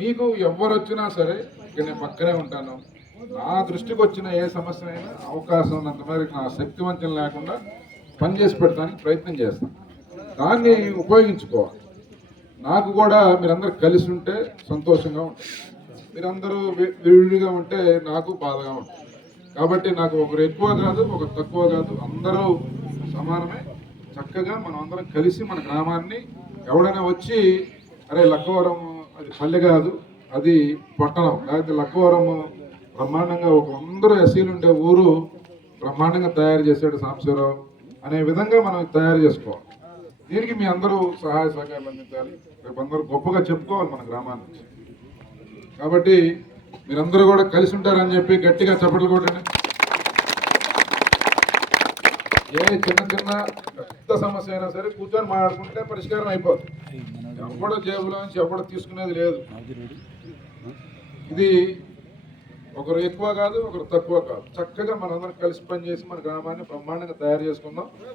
మీకు ఎవరు వచ్చినా సరే ఇక్కడ నేను పక్కనే ఉంటాను. నా దృష్టికి వచ్చిన ఏ సమస్య అయినా అవకాశం ఉన్నంత మేరకు నా శక్తివంతం లేకుండా పనిచేసి పెట్టడానికి ప్రయత్నం చేస్తాను. దాన్ని ఉపయోగించుకోవాలి. నాకు కూడా మీరందరూ కలిసి ఉంటే సంతోషంగా ఉంటుంది. మీరందరూ విడిగా ఉంటే నాకు బాధగా ఉంటుంది. కాబట్టి నాకు ఒకరు ఎక్కువ కాదు, ఒకరు తక్కువ కాదు, అందరూ సమానమే. చక్కగా మనం అందరం కలిసి మన గ్రామాన్ని ఎవడైనా వచ్చి అరే లక్కవరం అది పల్లె కాదు, అది పట్టణం, లేకపోతే లక్కవరం బ్రహ్మాండంగా ఒక అందరూ ఎస్సీలు ఉండే ఊరు బ్రహ్మాండంగా తయారు చేశాడు సాంబశివరావు అనే విధంగా మనం తయారు చేసుకోవాలి. దీనికి మీ అందరూ సహాయ సహకారాలు అందించాలి. రేపు అందరూ గొప్పగా చెప్పుకోవాలి మన గ్రామాన్ని. కాబట్టి మీరందరూ కూడా కలిసి ఉంటారని చెప్పి గట్టిగా చప్పట్లు కొట్టండి. ఏ చిన్న చిన్న పెద్ద సమస్య అయినా సరే కూర్చొని మాట్లాడుకుంటే పరిష్కారం అయిపోతుంది. ఎవడో జేబులో నుంచి ఎవడో తీసుకునేది లేదు. ఇది ఒకరు ఎక్కువ కాదు, ఒకరు తక్కువ కాదు. చక్కగా మనందరం కలిసి పనిచేసి మన గ్రామాన్ని బ్రహ్మాండంగా తయారు చేసుకుందాం.